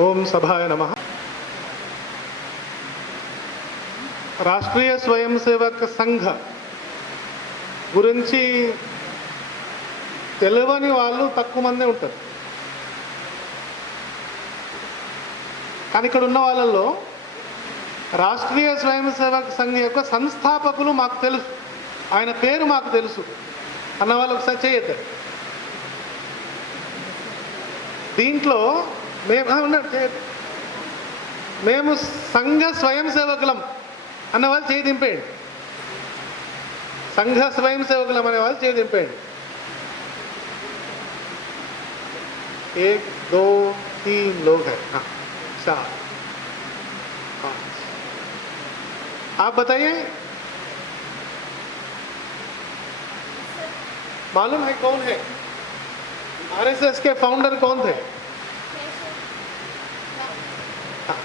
ఓం సభాయ నమః. రాష్ట్రీయ స్వయం సేవక్ సంఘ గురించి తెలియని వాళ్ళు తక్కువ మందే ఉంటారు. కానీ ఇక్కడ ఉన్న వాళ్ళల్లో రాష్ట్రీయ స్వయం సేవక్ సంఘ్ యొక్క సంస్థాపకులు మాకు తెలుసు, ఆయన పేరు మాకు తెలుసు అన్న వాళ్ళు ఒకసారి చేయొద్దు. దీంట్లో మేము సంఘ స్వయం సేవకులం అన్న వాళ్ళు చేయి దింపేయండి. సంఘ స్వయం సేవకులం అనే వాళ్ళు చేయి దింపేయండి. 1 2 3 लोग हैं. हाँ 4 5. आप बताइए, मालूम है कौन है? आरएसएस के फाउंडर कौन थे? हाँ.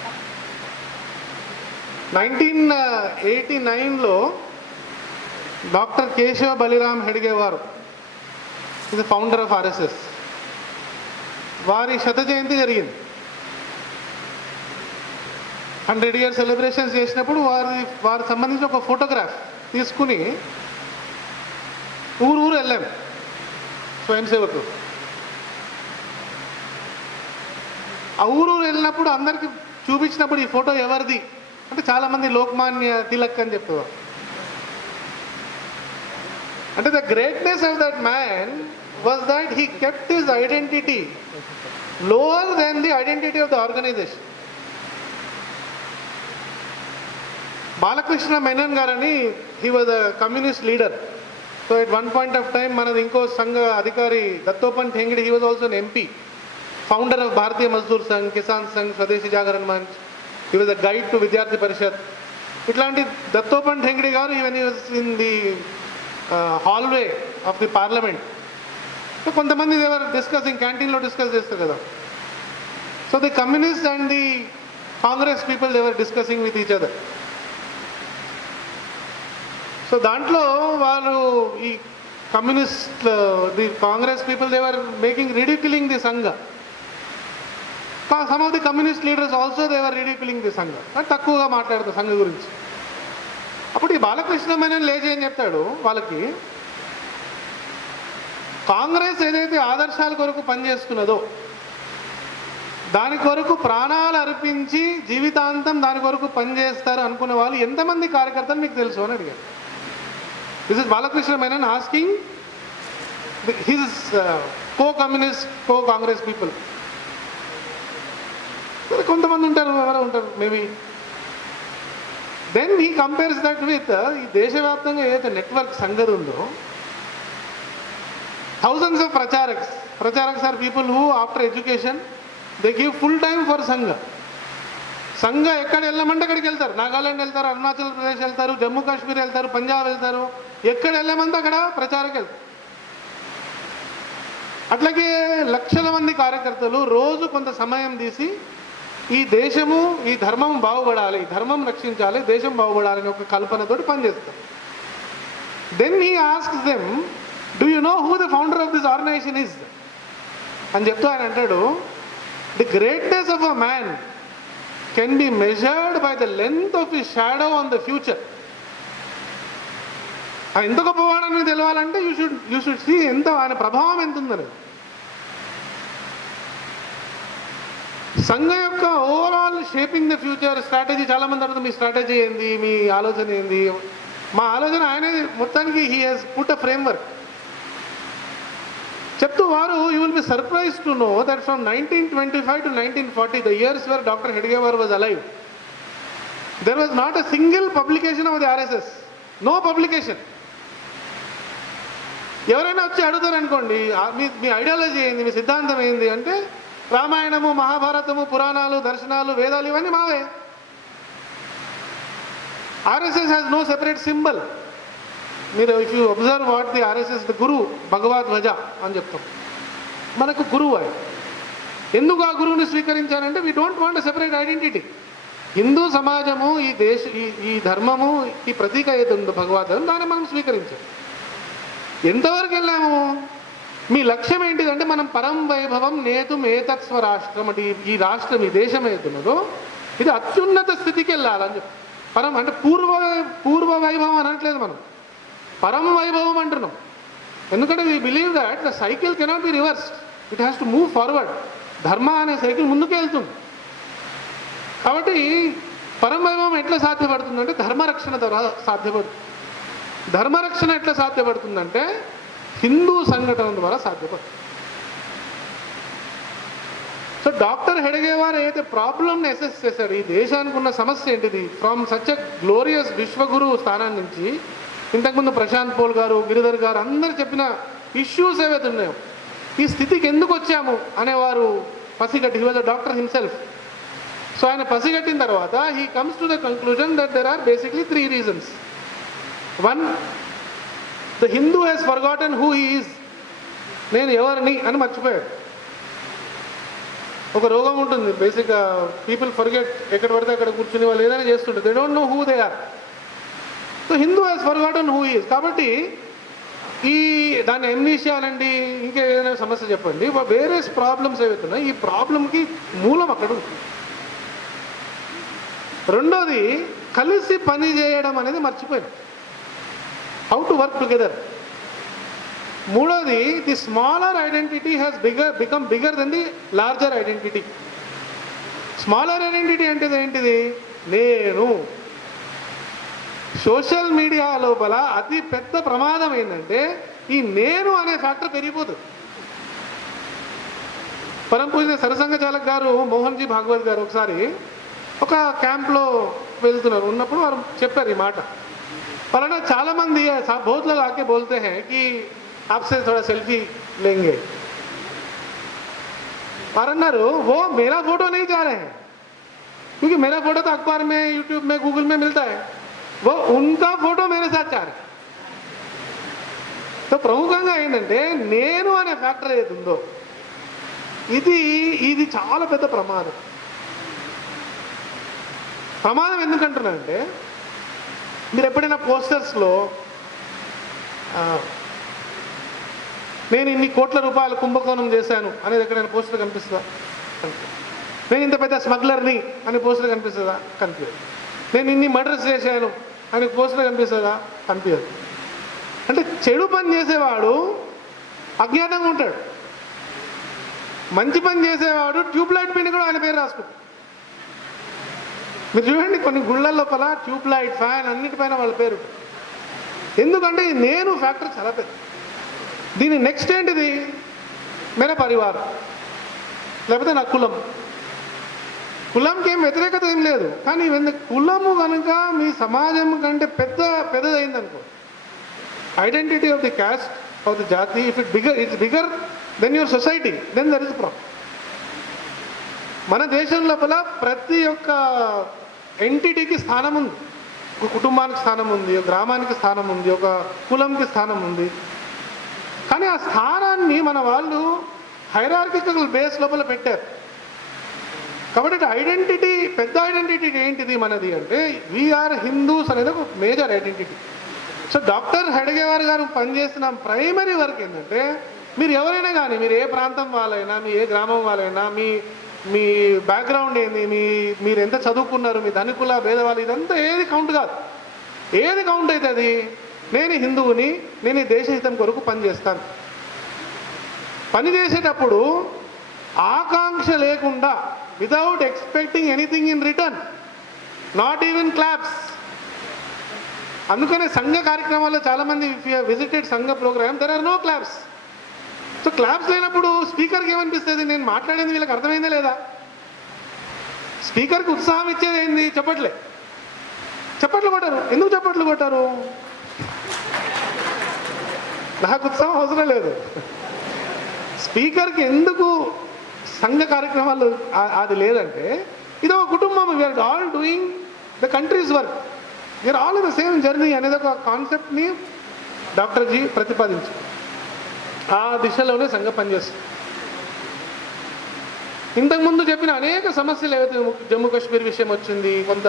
1989లో డాక్టర్ కేశవ బలిరామ్ హెడ్గే వారు ఇది ఫౌండర్ ఆఫ్ ఆర్ఎస్ఎస్. వారి శత జయంతి జరిగింది. 100 years సెలబ్రేషన్స్ చేసినప్పుడు వారికి సంబంధించిన ఒక ఫోటోగ్రాఫ్ తీసుకుని ఊరు వెళ్ళాం స్వయం సేవకులు. ఆ ఊరు వెళ్ళినప్పుడు అందరికి చూపించినప్పుడు ఈ ఫోటో ఎవరిది అంటే చాలామంది లోక్మాన్య తిలక్ అని చెప్పేవారు. అంటే the greatness of that man was that he kept his identity lower than the identity of the organisation. Balakrishna Menon గారని he was a communist leader. So at one point of time మనది ఇంకో సంఘ అధికారి Dattopant Thengadi, he was also an MP, founder of Bharatiya Mazdoor Sangh, Kisan Sangh, Swadeshi Jagran Manch. He was a guide to Vidyarthi Parishad. ఇట్లాంటి Dattopant Thengadi garu even he was in the hallway of the parliament. So కొంతమంది they were discussing, క్యాంటీన్లో discuss చేస్తారు కదా. So the communist and the Congress people they were discussing with each other. So దాంట్లో వాళ్ళు ఈ communist the Congress people they were making ridiculing the Sangh. Some of the communist leaders also they were ridiculing the Sangh. తక్కువగా మాట్లాడతారు సంఘ గురించి. అప్పుడు ఈ బాలకృష్ణ మేనన్ లేచి ఏం చెప్తాడు వాళ్ళకి, కాంగ్రెస్ ఏదైతే ఆదర్శాల కొరకు పనిచేస్తున్నదో దాని కొరకు ప్రాణాలు అర్పించి జీవితాంతం దాని కొరకు పనిచేస్తారు అనుకునే వాళ్ళు ఎంతమంది కార్యకర్తలు మీకు తెలుసు అని అడిగారు. This is Balakrishna Menon asking his co-communist, co-congress people. కొంతమంది ఉంటారు, ఎవరో ఉంటారు maybe. Then he compares that with ఈ దేశవ్యాప్తంగా ఏదైతే నెట్వర్క్ సంఘది ఉందో, thousands of pracharaks are people who after education they give full time for సంఘ. సంఘ ఎక్కడ వెళ్ళమంటే అక్కడికి వెళ్తారు. నాగాలాండ్ వెళ్తారు, అరుణాచల్ ప్రదేశ్ వెళ్తారు, జమ్మూ కాశ్మీర్ వెళ్తారు, పంజాబ్ వెళ్తారు. ఎక్కడ వెళ్ళమంటే అక్కడ ప్రచారకు వెళ్తారు. అట్లాగే లక్షల మంది కార్యకర్తలు రోజు కొంత సమయం తీసి ఈ దేశము, ఈ ధర్మం బాగుపడాలి, ధర్మం రక్షించాలి, దేశం బాగుపడాలి అని ఒక కల్పనతోటి పనిచేస్తారు. Then he asks them, do you know who the founder of this organisation is అని చెప్తూ ఆయన అంటాడు, the greatness of a man can be measured by the length of his shadow on the future. ఎంత గొప్పవాడని తెలవాలంటే you should see ఎంత ఆయన ప్రభావం ఎంత ఉందని. సంఘ యొక్క overall shaping the future strategy. చాలామంది అడుగుతారు మీ స్ట్రాటజీ ఏంది, మీ ఆలోచన ఏంది. మా ఆలోచన ఆయనే మొత్తానికి he has put a framework చెప్తూ వారు, you will be surprise to know that from 1925 to 1940, the years where Dr. Hedgewar was alive, there was not a single publication of the RSS. No publication. ఎవరైనా వచ్చి అడుగుతారు అనుకోండి, మీ ideology ఏంది, మీ సిద్ధాంతం ఏంది అంటే, రామాయణము, మహాభారతము, పురాణాలు, దర్శనాలు, వేదాలు ఇవన్నీ మావే. RSS has no separate symbol. మీరు if you observe what the RSS, the Guru Bhagwadhwaj అని చెప్తాం. మనకు గురువు ఆయన. ఎందుకు ఆ గురువుని స్వీకరించారంటే we don't want a separate identity. Hindu సమాజము, ఈ ధర్మము, ఈ ప్రతీక ఏది ఉందో భగవద్గీత, దాన్ని మనం స్వీకరించాం. ఎంతవరకు వెళ్ళాము? మీ లక్ష్యం ఏంటిదంటే మనం పరం వైభవం నేతుం ఏతత్ స్వరాష్ట్రం అంటే ఈ రాష్ట్రం ఈ దేశం ఏతున్నదో ఇది అత్యున్నత స్థితికి వెళ్ళాలని చెప్పి పరం అంటే పూర్వ వైభవం అనట్లేదు, మనం పరం వైభవం అంటున్నాం. ఎందుకంటే we believe that the cycle cannot be reversed, it has to move forward. ధర్మ అనే సైకిల్ ముందుకు వెళ్తుంది. కాబట్టి పరం వైభవం ఎట్లా సాధ్యపడుతుందంటే ధర్మరక్షణ ద్వారా సాధ్యపడుతుంది. ధర్మరక్షణ ఎట్లా సాధ్యపడుతుందంటే హిందూ సంఘటన ద్వారా సాధ్యపడుతుంది. సో డాక్టర్ హెడగేవార్ ఏదైతే ప్రాబ్లమ్ని అసెస్ చేశాడు, ఈ దేశానికి ఉన్న సమస్య ఏంటిది, from such a glorious Vishwaguru స్థానాన్ని నుంచి ఇంతకుముందు ప్రశాంత్ పోల్ గారు, గిరిధర్ గారు అందరు చెప్పిన ఇష్యూస్ ఏవైతే ఉన్నాయో ఈ స్థితికి ఎందుకు వచ్చాము అనేవారు పసిగట్టి, he was a doctor himself. So ఆయన పసిగట్టిన తర్వాత he comes to the conclusion that there are basically 3 reasons. 1, the Hindu has forgotten who he is, నేను ఎవరిని అని మర్చిపోయాడు. ఒక రోగం ఉంటుంది బేసిక్గా, పీపుల్ ఫర్గెట్, ఎక్కడ పడితే అక్కడ కూర్చుని వాళ్ళు ఏదైనా చేస్తుంటారు, they don't know who they are. So Hindu has forgotten who is. కాబట్టి ఈ దాన్ని ఎమ్నీషియా అనండి, ఇంకా ఏదైనా సమస్య చెప్పండి, వేరే ప్రాబ్లమ్స్ ఏవైతున్నాయి ఈ ప్రాబ్లంకి మూలం అక్కడ ఉంటుంది. రెండోది కలిసి పని చేయడం అనేది మర్చిపోయింది, హౌ టు వర్క్ టుగెదర్. మూడోది the smaller identity has become bigger than the larger identity. Smaller identity అంటే ఏంటిది, నేను. సోషల్ మీడియా లోపల అతి పెద్ద ప్రమాదం ఏంటంటే ఈ నేను అనే ఫ్యాక్టర్ పెరిగిపోతుంది. పరం పూజ సరసంఘ చాలక్ గారు మోహన్ జీ భాగవత్ గారు ఒకసారి ఒక క్యాంప్లో వెళ్తున్నారు, ఉన్నప్పుడు వారు చెప్పారు ఈ మాట, పలానా చాలామంది బహుత్ లోग आके बोलते हैं कि आपसे थोड़ा सेल्फी लेंगे. వారు అన్నారు वो मेरा फोटो नहीं चाह रहे हैं क्योंकि मेरा फोटो तो अखबार में, यूट्यूब में, गूगल में मिलता है, वो उनका फोटो मेरे साथ चाह रहे हैं. సో ప్రముఖంగా ఏంటంటే నేను అనే ఫ్యాక్టర్ ఏది ఉందో ఇది చాలా పెద్ద ప్రమాదం. ప్రమాదం ఎందుకంటున్నానంటే మీరు ఎప్పుడైనా పోస్టర్స్లో నేను ఇన్ని కోట్ల రూపాయల కుంభకోణం చేశాను అనేది ఎక్కడైనా పోస్టర్ కనిపిస్తుందా? నేను ఇంత పెద్ద స్మగ్లర్ని అనే పోస్టర్ కనిపిస్తుందా? కనిపించదు. నేను ఇన్ని మర్డర్స్ చేశాను అనే పోస్టర్ కనిపిస్తుందా? కనిపించదు. అంటే చెడు పని చేసేవాడు అజ్ఞాతంగా ఉంటాడు, మంచి పని చేసేవాడు ట్యూబ్లైట్ పైన కూడా ఆయన పేరు రాసుకుంటాడు. మీరు చూడండి కొన్ని గుళ్ళ లోపల ట్యూబ్లైట్, ఫ్యాన్ అన్నిటిపైన వాళ్ళ పేరు. ఎందుకంటే నేను ఫ్యాక్టర్ చాలా పెద్ద. దీని నెక్స్ట్ ఏంటిది, మేరా పరివారం, లేకపోతే నా కులం. కులంకి ఏం వ్యతిరేకత ఏం లేదు, కానీ కులము కనుక మీ సమాజం కంటే పెద్దదైందనుకో, identity of the caste of the jati, if it's bigger than your society, then there is problem. మన దేశం లోపల ప్రతి ఒక్క ఎంటిటీకి స్థానం ఉంది. ఒక కుటుంబానికి స్థానం ఉంది, ఒక గ్రామానికి స్థానం ఉంది, ఒక కులంకి స్థానం ఉంది. కానీ ఆ స్థానాన్ని మన వాళ్ళు హైరార్కికల్ బేస్ లోపల పెట్టారు. కాబట్టి ఐడెంటిటీ, పెద్ద ఐడెంటిటీ ఏంటిది మనది అంటే వీఆర్ హిందూస్ అనేది ఒక మేజర్ ఐడెంటిటీ. సో డాక్టర్ హెడగేవార్ గారు పనిచేసిన ప్రైమరీ వర్క్ ఏంటంటే మీరు ఎవరైనా కానీ, మీరు ఏ ప్రాంతం వాళ్ళైనా, మీ ఏ గ్రామం వాళ్ళైనా, మీ బ్యాక్గ్రౌండ్ ఏంది, మీరు ఎంత చదువుకున్నారు, మీ ధనికుల భేదవాళ్ళు, ఇదంతా ఏది కౌంట్ కాదు. ఏది కౌంట్ అవుతుంది, నేను హిందువుని, నేను ఈ దేశహితం కొరకు పనిచేస్తాను. పని చేసేటప్పుడు ఆకాంక్ష లేకుండా, without expecting anything in return, not even claps. అందుకనే సంఘ కార్యక్రమాల్లో చాలామంది visited Sangh programme, there are no claps. So claps లేనప్పుడు స్పీకర్కి ఏమనిపిస్తుంది, నేను మాట్లాడేది వీళ్ళకి అర్థమైందా లేదా? స్పీకర్కి ఉత్సాహం ఇచ్చేది ఏంది? చప్పట్లు కొట్టారు. ఎందుకు చప్పట్లు కొట్టారు? నాకు ఉత్సాహం అవసరం లేదు. స్పీకర్కి ఎందుకు సంఘ కార్యక్రమాలు అది లేదంటే, ఇది ఒక కుటుంబం, we're all doing the country's work, we're all in the same journey అనేది ఒక కాన్సెప్ట్ని డాక్టర్ జీ ప్రతిపాదించారు. ఆ దిశలోనే సంఘం పనిచేస్తుంది. ఇంతకుముందు చెప్పిన అనేక సమస్యలు ఏవైతే జమ్మూ కాశ్మీర్ విషయం వచ్చింది, కొంత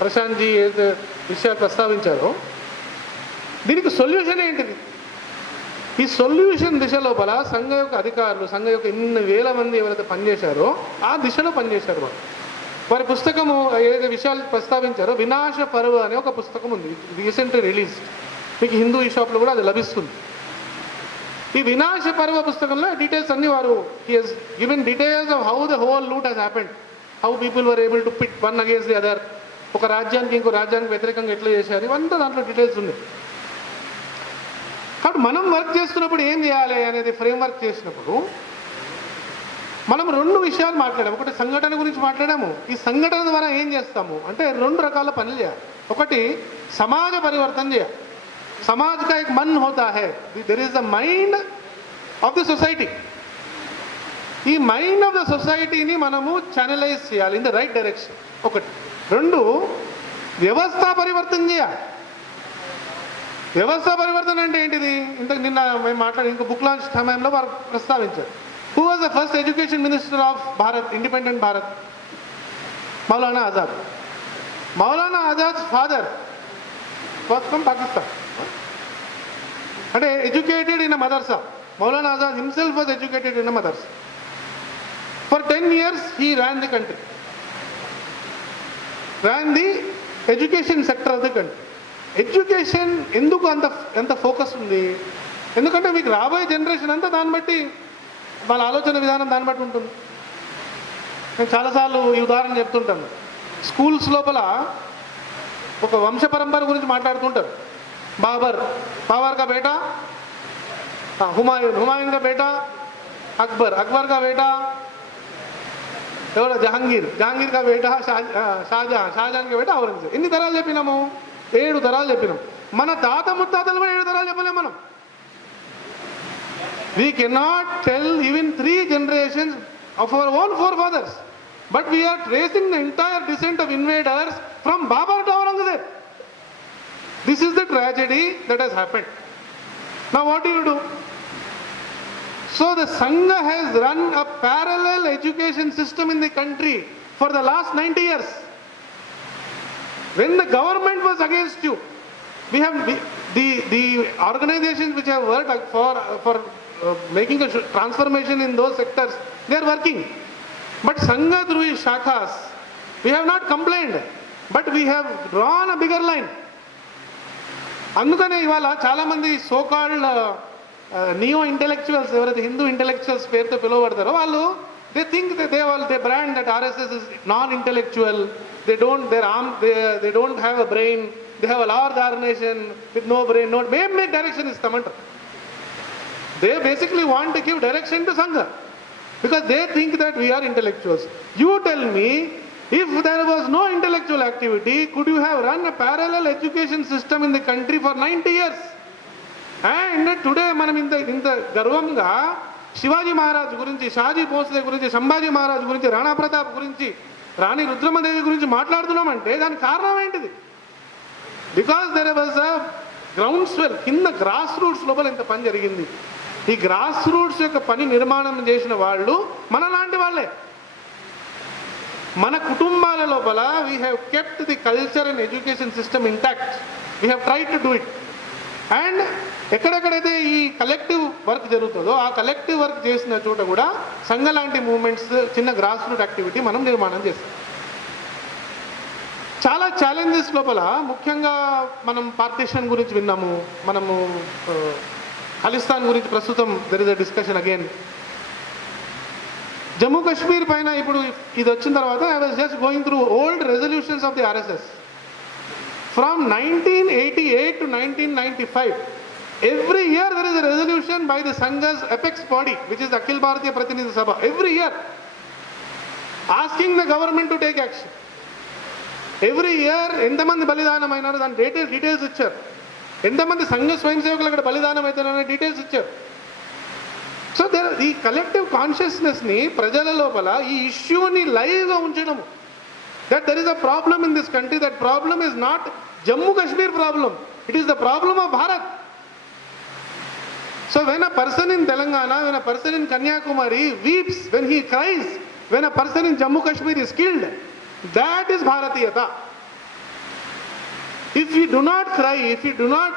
ప్రశాంత్ జీ ఏదైతే విషయాలు ప్రస్తావించారో, దీనికి సొల్యూషన్ ఏంటిది? ఈ సొల్యూషన్ దిశ లోపల సంఘ యొక్క అధికారులు, సంఘ యొక్క ఎన్ని వేల మంది ఎవరైతే పనిచేశారో ఆ దిశలో పనిచేశారు వారు. వారి పుస్తకము ఏదైతే విషయాలు ప్రస్తావించారో వినాశ పర్వ అనే ఒక పుస్తకం ఉంది, రీసెంట్లీ రిలీజ్. మీకు హిందూ ఈ షాప్లో కూడా అది లభిస్తుంది. ఈ వినాశ పర్వ పుస్తకంలో డీటెయిల్స్ అన్ని వారు he has given details of how the whole loot has happened, how people were able to pit one against the other. ఒక రాజ్యానికి ఇంకో రాజ్యానికి వ్యతిరేకంగా ఎట్లా చేశారు, ఇవంతా దాంట్లో డీటెయిల్స్ ఉన్నాయి. కాబట్టి మనం వర్క్ చేస్తున్నప్పుడు ఏం చేయాలి అనేది ఫ్రేమ్వర్క్ చేసినప్పుడు మనం రెండు విషయాలు మాట్లాడాము. ఒకటి సంఘటన గురించి మాట్లాడాము. ఈ సంఘటన ద్వారా ఏం చేస్తాము అంటే రెండు రకాల పనులు చేయాలి. ఒకటి సమాజ పరివర్తన చేయాలి. समाज का एक मन होता है, there is the mind of the society. ఈ మైండ్ ఆఫ్ ద సొసైటీని మనము ఛానలైజ్ చేయాలి ఇన్ ద రైట్ డైరెక్షన్. ఒకటి. రెండు, వ్యవస్థ పరివర్తన చేయాలి. వ్యవస్థ పరివర్తన అంటే ఏంటిది? నిన్న మేము మాట్లాడి ఇంకో బుక్ లాంచ్ సమయంలో వారు ప్రస్తావించారు. Who was the first education minister of Bharat, independent Bharat? Maulana Azad. Maulana Azad father was from Pakistan. అంటే educated in a madrasa. Maulana Azad himself was educated in a madrasa. For 10 years he ran the country, ran the education sector of the country. Education ఎందుకు అంత focus ఉంది? ఎందుకంటే మీకు రాబోయే generation అంతా దాన్ని బట్టి, వాళ్ళ ఆలోచన విధానం దాన్ని బట్టి ఉంటుంది. నేను చాలాసార్లు ఈ ఉదాహరణ చెప్తుంటాను. స్కూల్స్ లోపల ఒక వంశ పరంపర గురించి మాట్లాడుతుంటారు. బాబర్, బాబర్ కా బేటా హుమాయూన్, హుమాయూన్ కా బేటా అక్బర్, అక్బర్ కా బేటా ఎవడో జహాంగీర్, జహాంగీర్ కా బేటా షాజహాన్, షాజహాన్ కా బేటా ఔరంగజేబ్. ఎన్ని తరాలు చెప్పినాము? 7 తరాలు చెప్పినాం. మన తాత ముత్తాతలు కూడా 7 తరాలు చెప్పలేము మనం. We cannot tell even 3 generations of our own forefathers, but we are tracing the entire descent of invaders from Babur to Aurangzeb. This is the tragedy that has happened. Now what do you do? So the Sangha has run a parallel education system in the country for the last 90 years. When the government was against you, we have the organizations which have worked for making a transformation in those sectors, they are working. But Sangha through its shakhas, we have not complained, but we have drawn a bigger line. అందుకనే ఇవాళ చాలామంది so called neo intellectuals, ఎవరైతే Hindu intellectuals పేరుతో పిలువబడతారో వాళ్ళు they think they brand that RSS is non intellectual. They don't have a brain, they have a large organization with no brain, no make direction is tamantra. They basically want to give direction to Sangha because they think that we are intellectuals. You tell me, if there was no intellectual activity, could you have run a parallel education system in the country for 90 years? And today manam inta garvamga Shivaji Maharaj గురించి, షాజీ భోస్లే గురించి, సంభాజీ మహారాజ్ గురించి, రాణా ప్రతాప్ గురించి, రాణి రుద్రమదేవి గురించి మాట్లాడుతున్నామంటే దానికి కారణం ఏంటిది? Because there was a ground swell, కింద grass roots లోపల ఇంత పని జరిగింది. ఈ గ్రాస్ రూట్స్ యొక్క పని నిర్మాణం చేసిన వాళ్ళు మనలాంటి వాళ్ళే. మన కుటుంబాల లోపల we have kept the culture and education system intact. We have tried to do it. And ఎక్కడెక్కడైతే ఈ కలెక్టివ్ వర్క్ జరుగుతుందో ఆ కలెక్టివ్ వర్క్ చేసిన చోట కూడా సంఘ లాంటి మూమెంట్స్, చిన్న గ్రాస్ రూట్ యాక్టివిటీ మనం నిర్మాణం చేస్తాం. చాలా ఛాలెంజెస్ లోపల ముఖ్యంగా మనం పార్టీషన్ గురించి విన్నాము, మనము ఖలిస్తాన్ గురించి ప్రస్తుతం there is a discussion again. Jammu Kashmir పైన ఇప్పుడు ఇది వచ్చిన తర్వాత I was just going through old resolutions of the RSS from 1988 to 1995. Every year there is a resolution by the Sangha's apex body, which is the Akhil Bharatiya Prathinidhi Sabha, every year asking the government to take action. Every year ఎంతమంది బలిదానం అయినారో దాని details ఇచ్చారు. ఎంతమంది సంఘ స్వయం సేవకులు అక్కడ బలిదానం అవుతారనే డీటెయిల్స్ ఇచ్చారు. సో ఈ కలెక్టివ్ కాన్షియస్నెస్ని ప్రజల లోపల ఈ ఇష్యూని లైవ్గా ఉంచడము, that there is a problem in this country, that problem is not Jammu Kashmir problem, it is the problem of Bharat. So when a person in Telangana, when a person in Kanyakumari weeps, when he cries, when a person in Jammu Kashmir is killed, that is Bharatiyata. If we do not cry, if we do not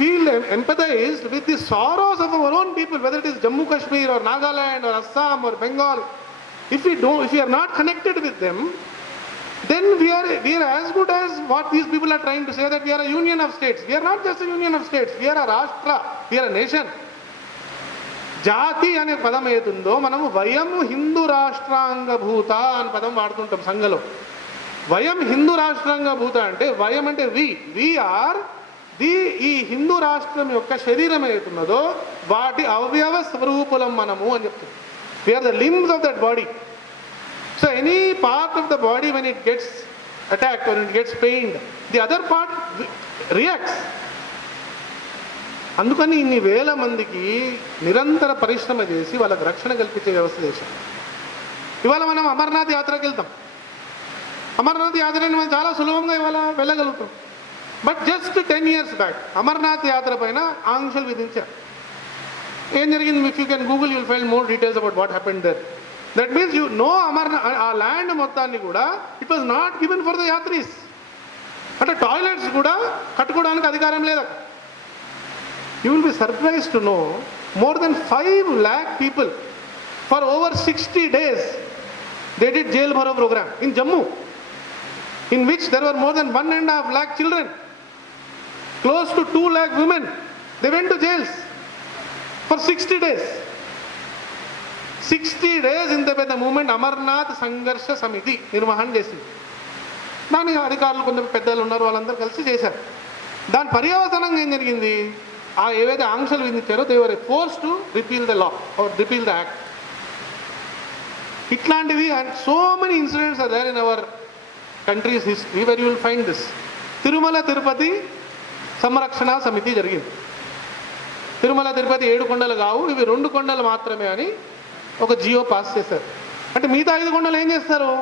feel empathized with the sorrows of our own people, whether it is Jammu Kashmir or Nagaland or Assam or Bengal. If we are not connected with them, then we are as good as what these people are trying to say, that we are a union of states. We are not just a union of states. We are a Rashtra. We are a nation. జాతి అనే పదం ఏతుందో మనము వయం హిందూ రాష్ట్రాంగ భూత అనే పదం వాడుతుంటాం సంఘలో. వయం హిందూ రాష్ట్రాంగ భూత అంటే వయం అంటే వి ఆర్ ఈ హిందూ రాష్ట్రం యొక్క శరీరం ఏతున్నదో వాటి అవయవ స్వరూపులం మనము అని చెప్తుంది. We are the limbs of that body. So any part of the body, when it gets attacked or it gets pained, the other part reacts. అందుకని ఇన్ని వేల మందికి నిరంతర పరిశ్రమ చేసి వాళ్ళకి రక్షణ కల్పించే వ్యవస్థ చేశాం. ఇవాళ మనం అమర్నాథ్ యాత్రకి వెళ్తాం. అమర్నాథ్ యాత్రని మనం చాలా సులభంగా ఇవాళ వెళ్ళగలుగుతాం. But just 10 years back Amarnath Yatra పైన ఆంక్షలు విధించారు. ఏం జరిగింది? If you can google you'll find more details about what happened there. That means Amarnath ఆ ల్యాండ్ మొత్తాన్ని కూడా it was not given for the yatris. అంటే టాయిలెట్స్ కూడా కట్టుకోవడానికి అధికారం లేదు. You will be surprised to know more than 5 lakh people for over 60 days they did jail bharo program in Jammu, in which there were more than 1.5 lakh children, close to 2 lakh women. They went to jails for 60 days. 60 days ఇంత పెద్ద moment Amarnath సంఘర్ష సమితి నిర్వహణ చేసింది. దాని అధికారులు కొంత పెద్దలు ఉన్నారు, వాళ్ళందరూ కలిసి చేశారు. దాని పర్యవసానంగా ఏం జరిగింది? ఆ ఏవైతే ఆంక్షలు విధించారో they were force to repeal the law or repeal the act. ఇట్లాంటివి and so many incidents are there in our country's history where you will find this. Tirumala Tirupati Samrakshana Samiti జరిగింది. తిరుమల తిరుపతి 7 కొండలు కావు, ఇవి 2 కొండలు మాత్రమే అని ఒక జియో పాస్ చేశారు. అంటే మిగతా 5 కొండలు ఏం చేస్తారు?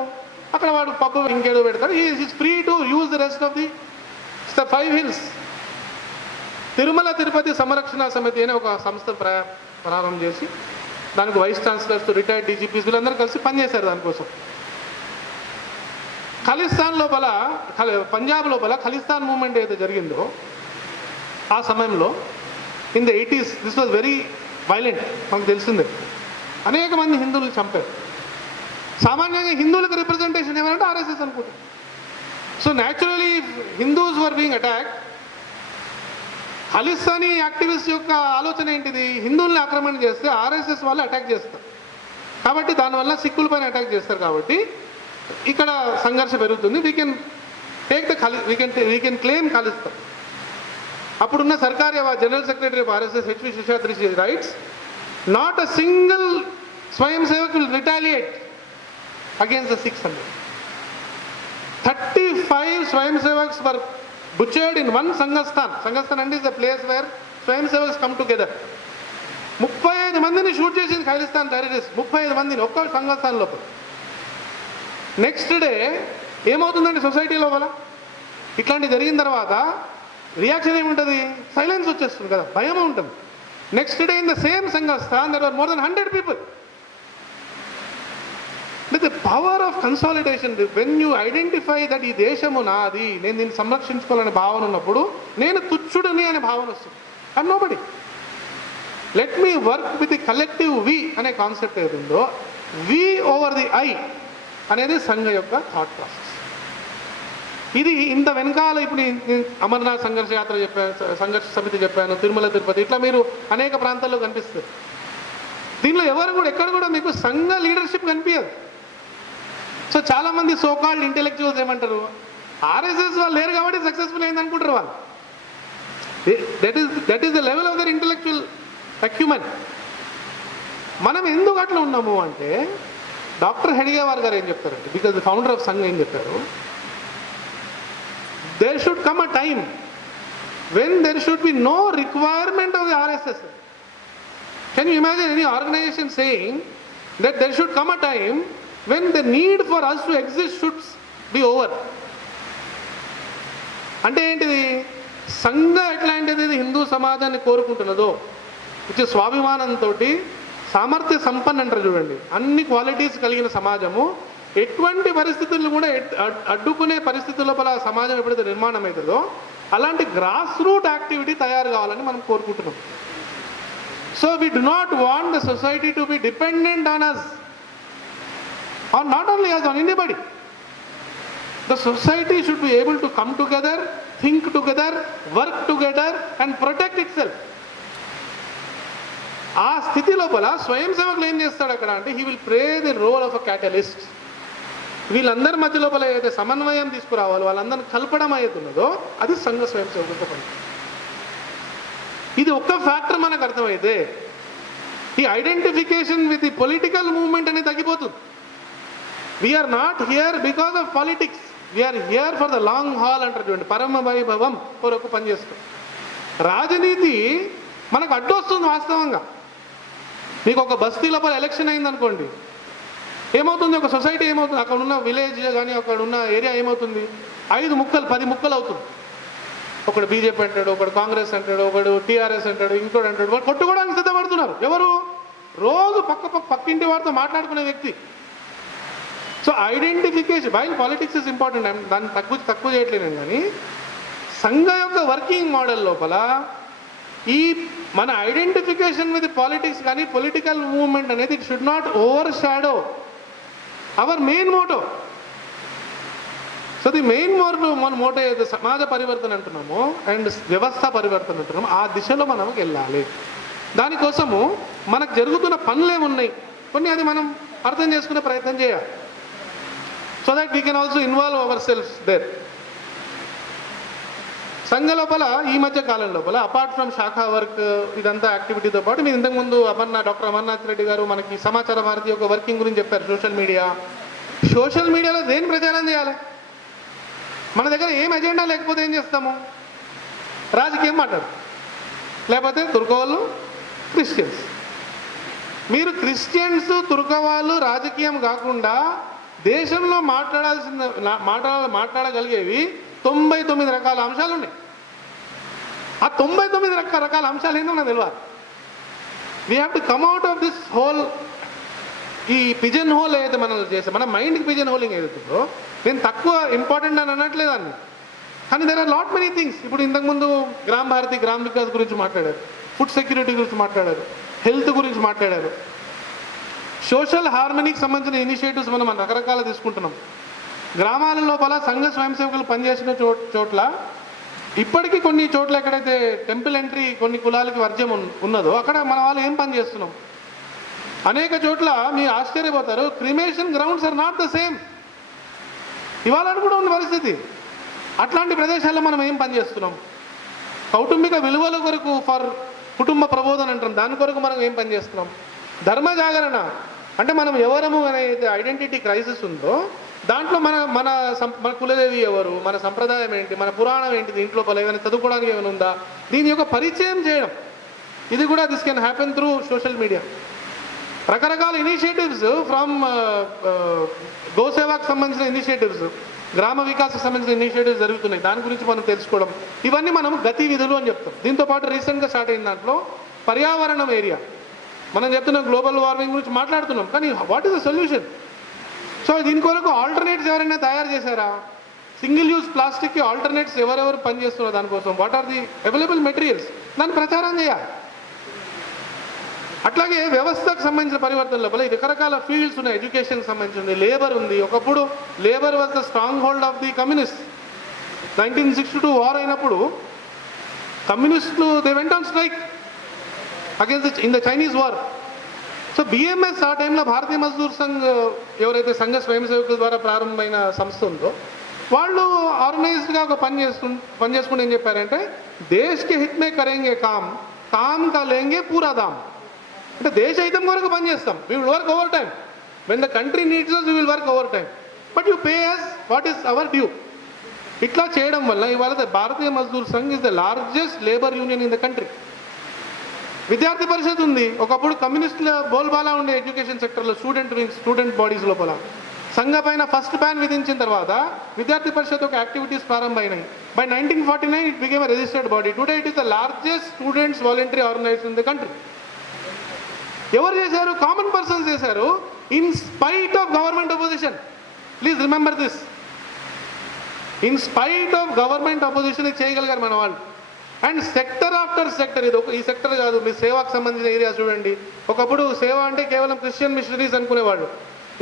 అక్కడ వాడు పప్పు ఇంకేదో పెడతారు. Is free to use the rest of the 5 hills. Tirumala Tirupati Samrakshana సమితి అనే ఒక సంస్థ ప్రారంభం చేసి దానికి వైస్ ఛాన్సలర్స్, రిటైర్డ్ డీజీపీస్ వీళ్ళందరూ కలిసి పనిచేశారు దానికోసం. ఖలిస్తాన్ లోపల, పంజాబ్ లోపల ఖలిస్తాన్ మూవ్మెంట్ ఏదైతే జరిగిందో ఆ సమయంలో in the 80s this was very violent. మనకు తెలిసిందే, అనేక మంది హిందువులు చంపారు. సామాన్యంగా హిందువులకు రిప్రజెంటేషన్ ఏమంటే ఆర్ఎస్ఎస్ అనుకుంటారు. So naturally Hindus were being attack. Khalistani activist యొక్క ఆలోచన ఏంటిది? హిందువుల్ని ఆక్రమణ చేస్తే ఆర్ఎస్ఎస్ వాళ్ళు అటాక్ చేస్తారు కాబట్టి, దానివల్ల సిక్కుల పైన అటాక్ చేస్తారు కాబట్టి ఇక్కడ సంఘర్షణ పెరుగుతుంది. We can claim Khalistan. అప్పుడున్న సర్కార్ general secretary of RSS H V Seshadri writes, not a single swayamsevak will retaliate against the six hundred. 35 స్వయం సేవక్స్ వర్ butchered in one Sanghasthan. Sanghasthan is the place where Swayam Sevaks come together. 35 మందిని shoot చేసింది Khalistan terrorist. 35 మందిని ఒక్క సంఘస్థాన్ లోపల. Next day ఏమవుతుందండి society లోపల? ఇట్లాంటి జరిగిన తర్వాత రియాక్షన్ ఏముంటుంది? సైలెన్స్ వచ్చేస్తుంది కదా, భయం ఉంటుంది. Next day in the same Sanghasthan there are more than 100 people. The power of consolidation. When you identify that ఈ దేశము నాది, నేను దీన్ని సంరక్షించుకోవాలనే భావన ఉన్నప్పుడు నేను తుచ్చుడిని అనే భావన వస్తుంది. I'm nobody, let me work with the collective we అనే కాన్సెప్ట్ ఏదుందో, వి ఓవర్ ది ఐ అనేది సంఘ యొక్క థాట్ ప్రాసెస్. ఇది ఇంత వెనకాల ఇప్పుడు అమర్నాథ్ సంఘర్ష యాత్ర చెప్పాను, సంఘర్ష సమితి చెప్పాను, తిరుమల తిరుపతి, ఇట్లా మీరు అనేక ప్రాంతాల్లో కనిపిస్తుంది. దీనిలో ఎవరు కూడా ఎక్కడ కూడా మీకు సంఘ లీడర్షిప్ కనిపించదు. సో చాలామంది సోకాల్డ్ ఇంటెలెక్చువల్స్ ఏమంటారు? ఆర్ఎస్ఎస్ వాళ్ళు లేరు కాబట్టి సక్సెస్ఫుల్ అయింది అనుకుంటారు వాళ్ళు. That is the level of their intellectual acumen. మనం ఎందుకు అట్లా ఉన్నాము అంటే, డాక్టర్ హెడ్గేవార్ గారు ఏం చెప్తారంటే, because the founder of Sangh ఏం చెప్పారు, there should come a time when there should be no requirement of the RSS. Can you imagine any organisation saying that there should come a time when the need for us to exist should be over. అంటే ఏంటిది? సంఘ ఎట్లాంటిది హిందూ సమాజాన్ని కోరుకుంటున్నదో, ఇది స్వాభిమానంతో సామర్థ్య సంపన్న అంటారు చూడండి, అన్ని క్వాలిటీస్ కలిగిన సమాజము ఎటువంటి పరిస్థితులను కూడా అడ్డుకునే పరిస్థితుల లోపల సమాజం ఎప్పుడైతే నిర్మాణం అవుతుందో అలాంటి గ్రాస్ రూట్ యాక్టివిటీ తయారు కావాలని మనం కోరుకుంటున్నాం. So we do not want the society to be dependent on us, or not only us, on anybody. The society should be able to come together, think together, work together and protect itself. ఆ స్థితి లోపల స్వయం సేవకులు ఏం చేస్తాడు అక్కడ అంటే he will play the role of a catalyst. వీళ్ళందరి మధ్య లోపల ఏదైతే సమన్వయం తీసుకురావాలో, వాళ్ళందరిని కలపడం అవుతున్నదో అది సంఘ స్వయం సేవకులతో పని. ఇది ఒక్క ఫ్యాక్టర్ మనకు అర్థమైతే ఈ identification with the political movement అనేది తగ్గిపోతుంది. We're not here because of politics, we're here for the long haul అంటారు చూడండి, పరమ వైభవం కొరకు పనిచేస్తాం. రాజనీతి మనకు అడ్డొస్తుంది వాస్తవంగా. మీకు ఒక బస్తీ లోపల ఎలక్షన్ అయిందనుకోండి, ఏమవుతుంది, ఒక సొసైటీ ఏమవుతుంది, అక్కడ ఉన్న విలేజ్ కానీ అక్కడ ఉన్న ఏరియా ఏమవుతుంది, 5 ముక్కలు 10 ముక్కలు అవుతుంది. ఒకడు బీజేపీ అంటాడు, ఒకడు కాంగ్రెస్ అంటాడు, ఒకడు టీఆర్ఎస్ అంటాడు, ఇంకోటి అంటాడు. వాడు కొట్టుకోవడానికి సిద్ధపడుతున్నారు. ఎవరు? రోజు పక్కింటి వారితో మాట్లాడుకునే వ్యక్తి. So identification while politics is important, దాన్ని తక్కువ చేయట్లేదు. కానీ సంఘ యొక్క వర్కింగ్ మోడల్ లోపల ఈ మన ఐడెంటిఫికేషన్ విత్ పాలిటిక్స్ కానీ పొలిటికల్ మూవ్మెంట్ అనేది it should not over shadow our main motto. So the main మన మోటో ఏదైతే సమాజ పరివర్తన అంటున్నామో అండ్ వ్యవస్థ పరివర్తన అంటున్నామో ఆ దిశలో మనం వెళ్ళాలి. దానికోసము మనకు జరుగుతున్న పనులు ఏమున్నాయి కొన్ని, అది మనం అర్థం చేసుకునే ప్రయత్నం చేయాలి. So that we can also involve our self there. Sangh లోపల ఈ మధ్య కాలం లోపల అపార్ట్ ఫ్రమ్ శాఖా వర్క్ ఇదంతా యాక్టివిటీతో పాటు మీరు ఇంతకుముందు డాక్టర్ అమర్నాథ్ రెడ్డి గారు మనకి సమాచార భారతి యొక్క వర్కింగ్ గురించి చెప్పారు. సోషల్ మీడియాలో దేని ప్రచారం చేయాలి? మన దగ్గర ఏం ఎజెండా లేకపోతే ఏం చేస్తాము? రాజకీయం మాట్లాడు, లేకపోతే తుర్కవాళ్ళు క్రిస్టియన్స్. మీరు క్రిస్టియన్స్ తుర్కవాళ్ళు రాజకీయం కాకుండా దేశంలో మాట్లాడగలిగేవి 99 రకాల అంశాలు ఉన్నాయి. ఆ 99 రకాల అంశాలు ఏందో నాకు తెలియాలి. We have to come out of this whole, ఈ పిజన్ హోల్ ఏదైతే మనం చేస్తే మన మైండ్కి పిజన్ హోలింగ్ ఏదైతుందో, నేను తక్కువ ఇంపార్టెంట్ అని అనట్లేదాన్ని, కానీ there are lot many things. ఇప్పుడు ఇంతకుముందు గ్రామ్ భారతి గ్రామ్ వికాస్ గురించి మాట్లాడారు, ఫుడ్ సెక్యూరిటీ గురించి మాట్లాడారు, హెల్త్ గురించి మాట్లాడారు, సోషల్ హార్మనీకి సంబంధించిన ఇనిషియేటివ్స్ మనం రకరకాలు తీసుకుంటున్నాం. గ్రామాల లోపల సంఘ స్వయం సేవకులు పనిచేసిన చోట్ల ఇప్పటికీ కొన్ని చోట్ల ఎక్కడైతే టెంపుల్ ఎంట్రీ కొన్ని కులాలకి వర్జ్యం ఉన్నదో అక్కడ మన వాళ్ళు ఏం పని చేస్తున్నాం. అనేక చోట్ల మీరు ఆశ్చర్యపోతారు, cremation grounds are not the same. ఇవాళ కూడా ఉన్న పరిస్థితి. అట్లాంటి ప్రదేశాల్లో మనం ఏం పని చేస్తున్నాం? కౌటుంబిక విలువల కొరకు ఫర్ కుటుంబ ప్రబోధన అంటాం, దాని కొరకు మనం ఏం పని చేస్తున్నాం? ధర్మ జాగరణ అంటే మనం ఎవరము అనేది ఐడెంటిటీ క్రైసిస్ ఉందో దాంట్లో మన కులదేవి ఎవరు, మన సంప్రదాయం ఏంటి, మన పురాణం ఏంటిది, ఇంట్లో ఏమైనా చదువుకోవడానికి ఏమైనా ఉందా, దీని యొక్క పరిచయం చేయడం. ఇది కూడా this can happen through social media. రకరకాల ఇనిషియేటివ్స్ ఫ్రమ్ గోసేవాకు సంబంధించిన ఇనిషియేటివ్స్, గ్రామ వికాసకు సంబంధించిన ఇనిషియేటివ్స్ జరుగుతున్నాయి. దాని గురించి మనం తెలుసుకోవడం, ఇవన్నీ మనం గతి విధులు అని చెప్తాం. దీంతోపాటు రీసెంట్గా స్టార్ట్ అయిన దాంట్లో పర్యావరణం ఏరియా, మనం చెప్తున్నాం గ్లోబల్ వార్మింగ్ గురించి మాట్లాడుతున్నాం, కానీ what is the solution? So దీని కొరకు ఆల్టర్నేట్స్ ఎవరైనా తయారు చేశారా? సింగిల్ యూజ్ ప్లాస్టిక్కి ఆల్టర్నేట్స్ ఎవరెవరు పనిచేస్తున్నారో దానికోసం what are the available materials, దాన్ని ప్రచారం చేయాలి. అట్లాగే వ్యవస్థకు సంబంధించిన పరివర్తన లోపల రకరకాల ఫీల్డ్స్ ఉన్నాయి. ఎడ్యుకేషన్కి సంబంధించింది, లేబర్ ఉంది. ఒకప్పుడు labour was the strong hold of the communist. 1962 war అయినప్పుడు కమ్యూనిస్టులు they went on strike against in the Chinese war. So BMS ఆ టైంలో భారతీయ మజ్దూర్ సంఘ్ ఎవరైతే సంఘ స్వయం సేవకుల ద్వారా ప్రారంభమైన సంస్థ ఉందో వాళ్ళు ఆర్గనైజ్డ్గా ఒక పని చేసుకుంటూ ఏం చెప్పారంటే, దేశ్కి హిత్ మే కరేంగే కామ్ కా లేంగే పూరా దామ్. అంటే దేశ హితం కొరకు పనిచేస్తాం. We will work overtime. When the country needs us, we will work overtime, but you pay us what is our due. ఇట్లా చేయడం వల్ల ఇవాళ Bharatiya Mazdoor Sangh is the largest labour union in the country. Vidyarthi Parishad ఉంది. ఒకప్పుడు కమ్యూనిస్టుల బోల్బాలా ఉండే education సెక్టర్లో student bodies లోపల సంఘ పైన ఫస్ట్ బ్యాన్ విధించిన తర్వాత విద్యార్థి పరిషత్ ఒక యాక్టివిటీస్ ప్రారంభమైనాయి. By 1949 it became a registered body. Today it is the largest students voluntary organisation in the country. ఎవరు చేశారు? కామన్ పర్సన్స్ చేశారు, in spite of government opposition. Please remember this. In spite of government opposition చేయగలిగారు మన వాళ్ళు. And sector after sector, ఇది ఈ sector కాదు, మీ సేవాకు సంబంధించిన ఏరియా చూడండి. ఒకప్పుడు సేవ అంటే కేవలం క్రిస్టియన్ మిషనరీస్ అనుకునేవాళ్ళు.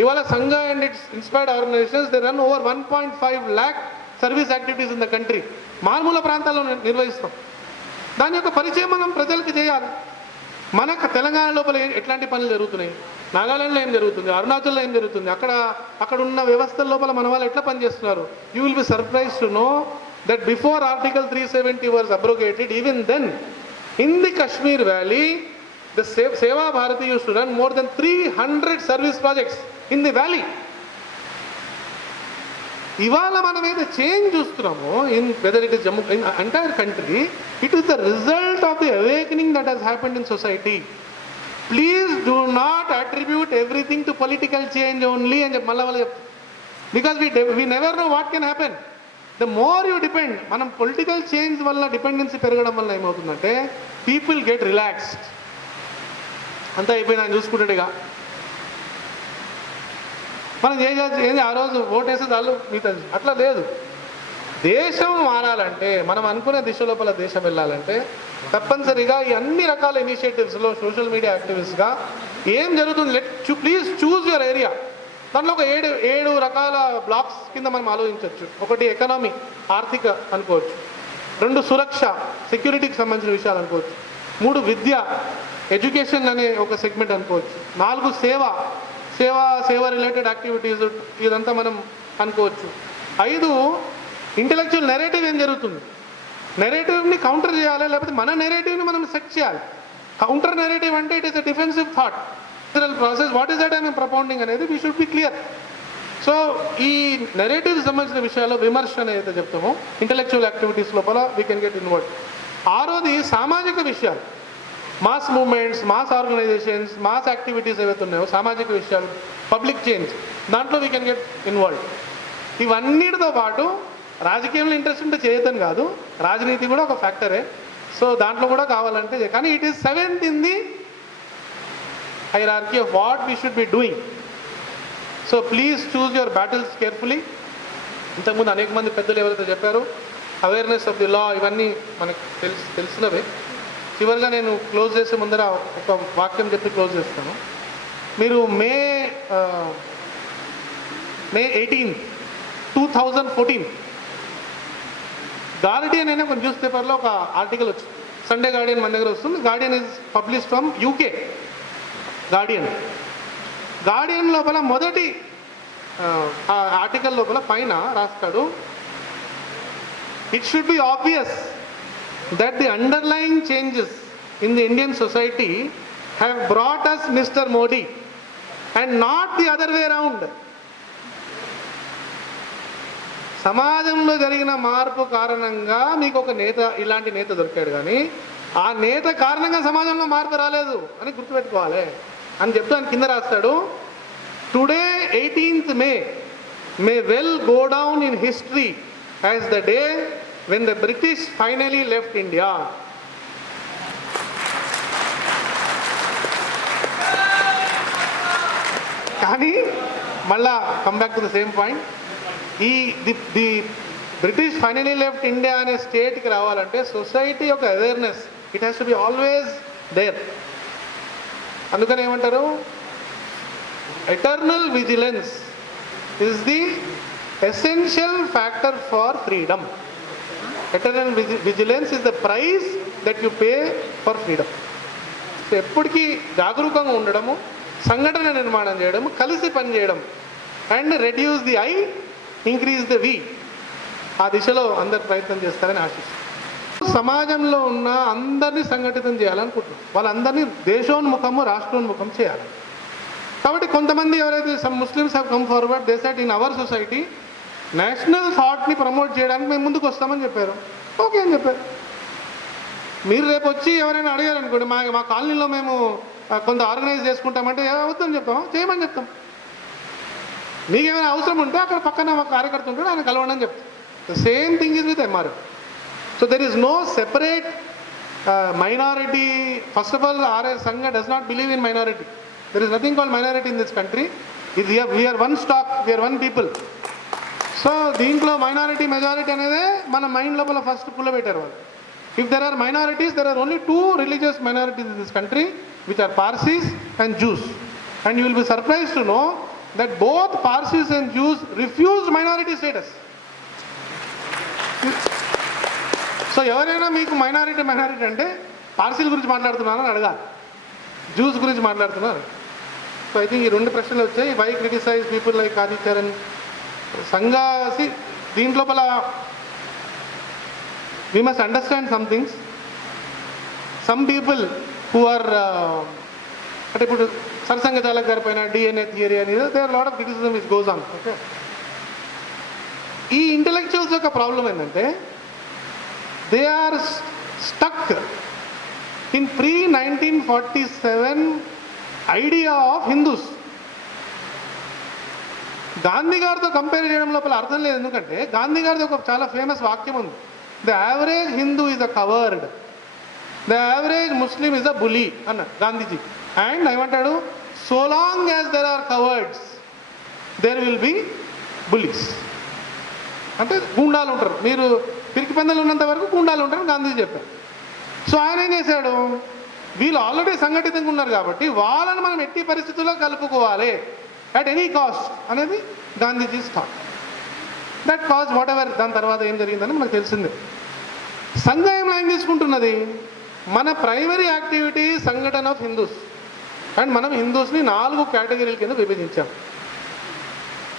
ఇవాళ Sangh and its inspired organisations they run over 1.5 lakh service activities in the country. మారుమూల ప్రాంతాల్లో నిర్వహిస్తాం. దాని యొక్క పరిచయం మనం ప్రజలకు చేయాలి. మనకు తెలంగాణ లోపల ఎట్లాంటి పనులు జరుగుతున్నాయి, నాగాలాండ్లో ఏం జరుగుతుంది, అరుణాచల్లో ఏం జరుగుతుంది, అక్కడ ఉన్న వ్యవస్థల లోపల మన వాళ్ళు ఎట్లా పనిచేస్తున్నారు. You will be surprise to know that before Article 370 was abrogated, even then, in the Kashmir Valley, the Seva Bharati used to run more than 300 service projects in the valley. ఇవాళ మనం ఏదో చేంజ్ చూస్తున్నామో in weather it is Jammu in entire country, it is the result of the awakening that has happened in society. Please do not attribute everything to political change only అని చెప్పి మళ్ళీ వాళ్ళు చెప్తారు. Because we never know what can happen. The more you depend, మనం political change వల్ల dependency పెరగడం వల్ల ఏమవుతుందంటే పీపుల్ గెట్ రిలాక్స్డ్. అంతా అయిపోయింది ఆయన చూసుకుంటాడుగా, మనం ఏంది ఆ రోజు ఓటేస్తే చాలు మిగతా అట్లా లేదు. దేశం మారాలంటే, మనం అనుకునే దిశ లోపల దేశం వెళ్ళాలంటే తప్పనిసరిగా ఈ అన్ని రకాల ఇనిషియేటివ్స్లో సోషల్ మీడియా యాక్టివిస్ట్గా ఏం జరుగుతుంది, ప్లీజ్ చూజ్ యువర్ ఏరియా. దాంట్లో ఒక ఏడు రకాల బ్లాక్స్ కింద మనం ఆలోచించవచ్చు. ఒకటి ఎకనామీ, ఆర్థిక అనుకోవచ్చు. 2 సురక్ష, సెక్యూరిటీకి సంబంధించిన విషయాలు అనుకోవచ్చు. 3 విద్య, ఎడ్యుకేషన్ అనే ఒక సెగ్మెంట్ అనుకోవచ్చు. 4 సేవ రిలేటెడ్ యాక్టివిటీస్, ఇదంతా మనం అనుకోవచ్చు. 5 ఇంటెలెక్చువల్ నెరేటివ్, ఏం జరుగుతుంది, నెరేటివ్ని కౌంటర్ చేయాలి, లేకపోతే మన నెరేటివ్ని మనం సెట్ చేయాలి. కౌంటర్ నెరేటివ్ అంటే it is a defensive thought process. What is that I'm propounding అనేది we should be clear. So ఈ నెరేటివ్కి సంబంధించిన విషయాల్లో విమర్శ అనేది చెప్తాము. ఇంటెలెక్చువల్ యాక్టివిటీస్ లోపల వీ కెన్ గెట్ ఇన్వాల్వ్. 6వది సామాజిక విషయాలు, mass movements, mass organisations, mass activities ఏవైతే ఉన్నాయో సామాజిక విషయాలు, పబ్లిక్ చేంజ్, దాంట్లో వీ కెన్ గెట్ ఇన్వాల్వ్. ఇవన్నిటితో పాటు రాజకీయంలో ఇంట్రెస్ట్ ఉంటే చేయొద్దని కాదు, రాజనీతి కూడా ఒక ఫ్యాక్టరే. సో దాంట్లో కూడా కావాలంటే, కానీ it is 7th in the hierarchy of what we should be doing. So please choose your battles carefully. ఇంతకుముందు అనేక మంది పెద్దలు ఎవరైతే చెప్పారు, అవేర్నెస్ ఆఫ్ ది లా, ఇవన్నీ మనకు తెలిసినవే. చివరిగా నేను క్లోజ్ చేసే ముందర ఒక వాక్యం చెప్పి క్లోజ్ చేస్తాను. మీరు మే 18, 2014 గార్డియన్ అనే ఒక న్యూస్ పేపర్లో ఒక ఆర్టికల్ వచ్చింది. సండే గార్డియన్ మన దగ్గర వస్తుంది. Guardian is published from UK. Guardian లోపల మొదటి ఆ ఆర్టికల్ లోపల పైన రాస్తాడు, it should be obvious that the underlying changes in the Indian society have brought us mister Modi and not the other way around. సమాజంలో జరిగిన మార్పు కారణంగా మీకు ఒక నేత, ఇలాంటి నేత దొరికాడు, కానీ ఆ నేత కారణంగా సమాజంలో మార్పు రాలేదు అని గుర్తుపెట్టుకోవాలి అని చెప్తూ ఆయన కింద రాస్తాడు, today 18th May may well go down in history as the day when the British finally left India. కానీ మళ్ళా come back to the same point, the British finally left India అనే స్టేట్కి రావాలంటే సొసైటీ యొక్క awareness, it has to be always there. అందుకని ఏమంటారు, eternal vigilance is the essential factor for freedom. Eternal vigilance is the price that you pay for freedom. So ఎప్పటికీ జాగరూకంగా ఉండడము, సంఘటన నిర్మాణం చేయడము, కలిసి పనిచేయడం, and reduce the I, increase the we, ఆ దిశలో అందరు ప్రయత్నం చేస్తారని ఆశిస్తున్నాను. సమాజంలో ఉన్న అందరినీ సంఘటితం చేయాలనుకుంటున్నాం. వాళ్ళందరినీ దేశోన్ముఖము, రాష్ట్రోన్ముఖం చేయాలి. కాబట్టి కొంతమంది ఎవరైతే some Muslims have come forward, they said in our society national థాట్ని ప్రమోట్ చేయడానికి మేము ముందుకు వస్తామని చెప్పారు. ఓకే అని చెప్పారు. మీరు రేపు వచ్చి ఎవరైనా అడిగారు అనుకోండి, మా కాలనీలో మేము కొంత ఆర్గనైజ్ చేసుకుంటామంటే వద్దని చెప్తాం, చేయమని చెప్తాం. మీకేమైనా అవసరం ఉంటే అక్కడ పక్కన మా కార్యకర్త ఉంటాడు, ఆయన కలవండి అని చెప్తాం. The same thing is with MRF. So there is no separate minority. First of all, RS Sangha does not believe in minority. There is nothing called minority in this country. We are one stock, we are one people. So దీంట్లో minority majority అనేది మన mind లోపల first పెట్టారు వాళ్ళు. If there are minorities, there are only 2 religious minorities in this country, which are Parsis and Jews. And you will be surprised to know that both Parsis and Jews refused minority status. So ఎవరైనా మీకు minority అంటే పార్సీల గురించి మాట్లాడుతున్నారని అడగాలి, juice గురించి మాట్లాడుతున్నారు. So I think ఈ 2 ప్రశ్నలు వచ్చాయి. వై క్రిటిసైజ్ పీపుల్ లైక్ ఆదిత్యరన్ సంఘాసి. దీంట్లోపల we must understand some things. Some people who are అంటే ఇప్పుడు సరసంగ చాలక్ గారి పైన DNA థియరీ అనేది there are lot of criticism which goes on. Okay, ఈ ఇంటెలెక్చువల్స్ యొక్క ప్రాబ్లం ఏంటంటే they are stuck in pre-1947 idea of Hindus. Gandhi గారితో కంపేర్ చేయడం లోపల అర్థం లేదు. ఎందుకంటే గాంధీ గారిది ఒక చాలా ఫేమస్ వాక్యం ఉంది, the average Hindu is a coward, the average Muslim is a bully అన్న గాంధీజీ. అండ్ ఏమంటాడు, so long as there are cowards there will be bullies. అంటే గూండాలు ఉంటారు, మీరు పిరికి పందలు ఉన్నంత వరకు గూండాలు ఉంటారు గాంధీజీ చెప్పారు. సో ఆయన ఏం చేశాడు, వీళ్ళు ఆల్రెడీ సంఘటితంగా ఉన్నారు కాబట్టి వాళ్ళని మనం ఎట్టి పరిస్థితుల్లో కలుపుకోవాలి అట్ ఎనీ కాస్ట్ అనేది Gandhiji thought. That cause what ever. దాని తర్వాత ఏం జరిగిందని మనకు తెలిసిందే. సంఘం ఏం లైన్ తీసుకుంటున్నది, మన ప్రైమరీ యాక్టివిటీ సంఘటన ఆఫ్ హిందూస్. అండ్ మనం హిందూస్ని 4 కేటగిరీల కింద విభజించాం.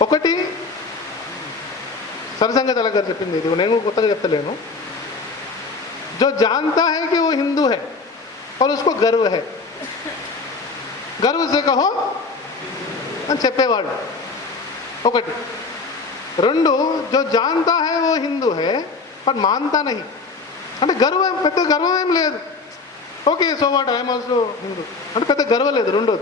ఒకటి సరసంగ చాలక్ గారు చెప్పింది, ఇది నేను కొత్తగా చెప్తలేను. जो जानता है कि वो हिंदू है और उसको गर्व है, गर्व से कहो అని చెప్పేవాడు ఒకటి. 2, जो जानता है वो हिंदू है पर मानता नहीं, అంటే గర్వం, పెద్ద గర్వం ఏం లేదు. Okay, so what, I'm also Hindu అంటే పెద్ద గర్వం లేదు. 2,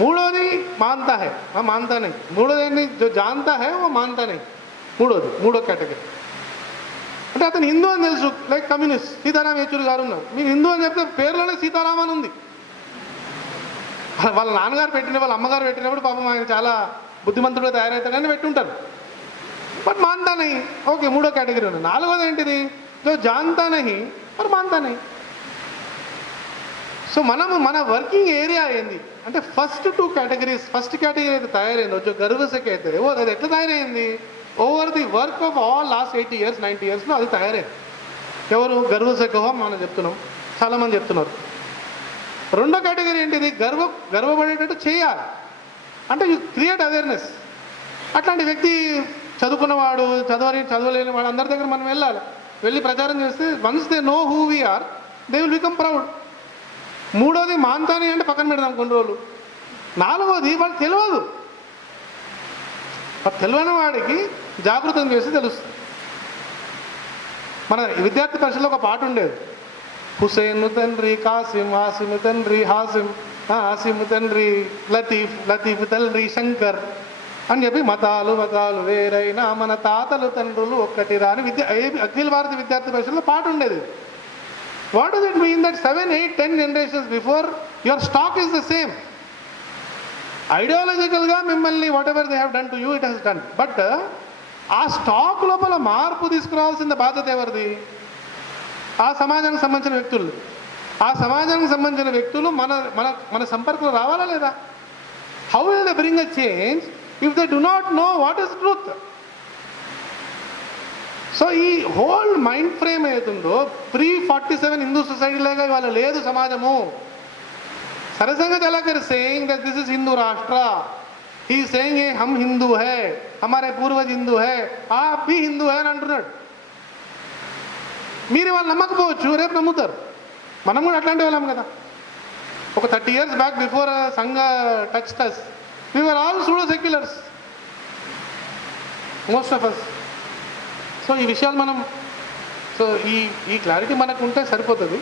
3 మాన్తా హై, మాన్తా నహీ. 3 जो जानता है वो मानता नहीं. 3 కేటగిరీ. అంటే అతను హిందూ అని తెలుసు, లైక్ కమ్యూనిస్ట్ సీతారాం యేచూరి గారు ఉన్నారు. మీరు హిందూ అని చెప్తే పేరులోనే సీతారాం అని ఉంది. వాళ్ళ నాన్నగారు పెట్టిన, వాళ్ళ అమ్మగారు పెట్టినప్పుడు పాపం ఆయన చాలా బుద్ధిమంతుడుగా తయారవుతాడని పెట్టుంటారు. బట్ మాన్తా నహీ, ఓకే, 3 కేటగిరీ ఉంది. 4వది ఏంటిది, జో జాన్తా నహీ మరి మాన్తా నహీ. సో మనము మన వర్కింగ్ ఏరియా ఏంది అంటే ఫస్ట్ 2 కేటగిరీస్. ఫస్ట్ కేటగిరీ అయితే తయారైందో జో గర్వసకి అయితే అది ఎట్లా తయారైంది, over the work of all last 80 years 90 yearsలో అది తయారైంది. ఎవరు, గర్వసకహో మనం చెప్తున్నాం, చాలామంది చెప్తున్నారు. 2వ కేటగిరీ ఏంటిది, గర్వపడేటట్టు చేయాలి అంటే యూ క్రియేట్ అవేర్నెస్. అట్లాంటి వ్యక్తి చదువుకున్నవాడు, చదవలేని వాడు అందరి దగ్గర మనం వెళ్ళి ప్రచారం చేస్తే once they know who we are they will become proud. 3వది మాన్తాని అంటే పక్కన పెడదాం కొన్ని రోజులు. 4వది వాడు తెలియదు, తెలియని వాడికి జాగృతం చేసి తెలుస్తుంది. మన విద్యార్థి పరిషత్లో ఒక పాట ఉండేది, హుసేన్ తండ్రి కాసిం, ఆసిం తండ్రి హాసిం, ఆసిం తండ్రి లతీఫ్, లతీఫ్ తండ్రి శంకర్ అని చెప్పి మతాలు వేరైనా మన తాతలు తండ్రులు ఒక్కటిరా అని అఖిల భారత విద్యార్థి పరిషత్లో పాట ఉండేది. What does it mean that 7, 8, 10 generations before your stock is the same. ఐడియాలజికల్గా మిమ్మల్ని whatever they have done to you it has done. But ఆ స్టాక్ లోపల మార్పు తీసుకురావాల్సిన బాధ్యత ఎవరిది, ఆ సమాజానికి సంబంధించిన వ్యక్తులు. ఆ సమాజానికి సంబంధించిన వ్యక్తులు మన మన మన సంపర్కంలో రావాలా లేదా? How will they bring a change if they do not know what is truth? So ఈ హోల్ మైండ్ ఫ్రేమ్ ఏతుందో pre-47 హిందూ సొసైటీ లాగా ఇవాళ లేదు సమాజము. सरसंघ चालक is saying that this is Hindu राष्ट्र. He is saying ये हम हिंदू है, हमारे पूर्वज हिंदू है, आप भी हिंदू है అని అంటున్నాడు. మీరు వాళ్ళు నమ్మకపోవచ్చు, రేపు నమ్ముతారు. మనం కూడా అట్లాంటి వాళ్ళం కదా. ఒక 30 years బ్యాక్ బిఫోర్ సంఘ touched us, we were all pseudo seculars, most of us. So ఈ విషయాలు మనం, సో ఈ క్లారిటీ మనకు ఉంటే సరిపోతుంది.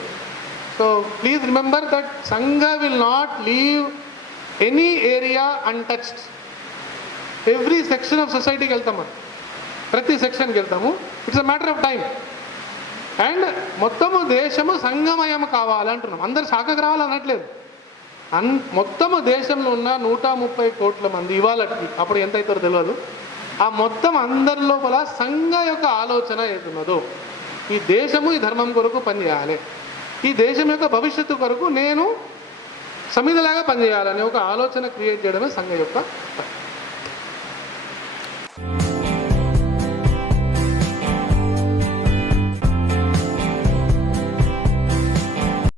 So please remember that Sangha will not leave any area untouched. Every section of society కి వెళ్తాము, ప్రతి సెక్షన్కి వెళ్తాము. It's a matter of time. And మొత్తము దేశము సంఘమయం కావాలంటున్నాం. అందరు శాఖకు రావాలనట్లేదు. మొత్తము దేశంలో ఉన్న 130 కోట్ల మంది ఇవాళకి, అప్పుడు ఎంత అవుతారో తెలియదు, ఆ మొత్తం అందరి లోపల సంఘ యొక్క ఆలోచన ఏదున్నదో, ఈ దేశము ఈ ధర్మం కొరకు పనిచేయాలి, ఈ దేశం యొక్క భవిష్యత్తు కొరకు నేను సమిధిలాగా పనిచేయాలనే ఒక ఆలోచన క్రియేట్ చేయడమే సంఘ యొక్క